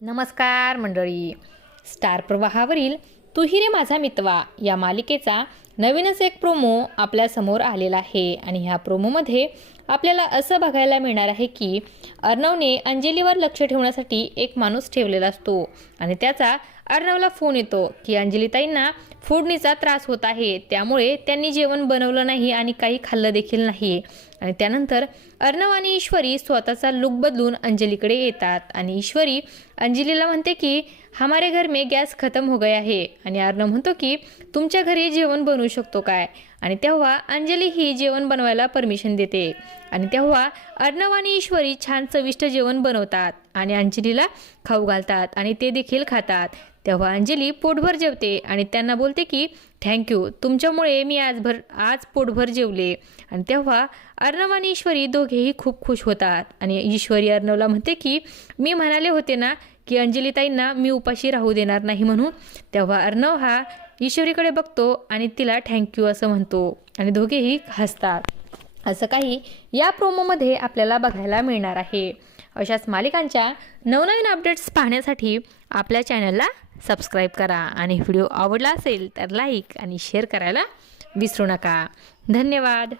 नमस्कार मंडळी. स्टार प्रवाहावरील तू ही रे माझा मितवा या मालिकेचा नवीनच एक प्रोमो आपल्या समोर आलेला आहे आणि ह्या प्रोमोमध्ये आपल्याला असं बघायला मिळणार आहे की अर्णवने अंजलीवर लक्ष ठेवण्यासाठी एक माणूस ठेवलेला असतो आणि त्याचा अर्णवला फोन येतो की अंजलीताईंना फोडणीचा त्रास होत आहे, त्यामुळे त्यांनी जेवण बनवलं नाही आणि काही खाल्लं देखील नाही. आणि त्यानंतर अर्णव आणि ईश्वरी स्वतःचा लुक बदलून अंजलीकडे येतात आणि ईश्वरी अंजलीला म्हणते की हमारे घर में गॅस खतम हो गया है आणि अर्णव म्हणतो की तुमच्या घरी जेवण बनवू शकतो काय. आणि तेव्हा अंजली ही जेवण बनवायला परमिशन देते आणि तेव्हा अर्णव आणि ईश्वरी छान चविष्ट जेवण बनवतात आणि अंजलीला खाऊ घालतात आणि ते देखील खातात. तेव्हा अंजली पोटभर जेवते आणि त्यांना बोलते की थँक्यू, तुमच्यामुळे मी आज पोटभर जेवले. आणि तेव्हा अर्णव आणि ईश्वरी दोघेही खूप खुश होतात आणि ईश्वरी अर्णवला म्हणते की मी म्हणाले होते ना की अंजलीताईंना मी उपाशी राहू देणार नाही म्हणून. तेव्हा अर्णव हा ईश्वरीकडे बघतो आणि तिला थँक्यू असं म्हणतो आणि दोघेही हसतात. असं काही या प्रोमोमध्ये आपल्याला बघायला मिळणार आहे. अशाच मालिकांच्या नवनवीन अपडेट्स पाहण्यासाठी आपल्या चॅनलला सबस्क्राईब करा आणि व्हिडिओ आवडला असेल तर लाईक आणि शेअर करायला विसरू नका. धन्यवाद.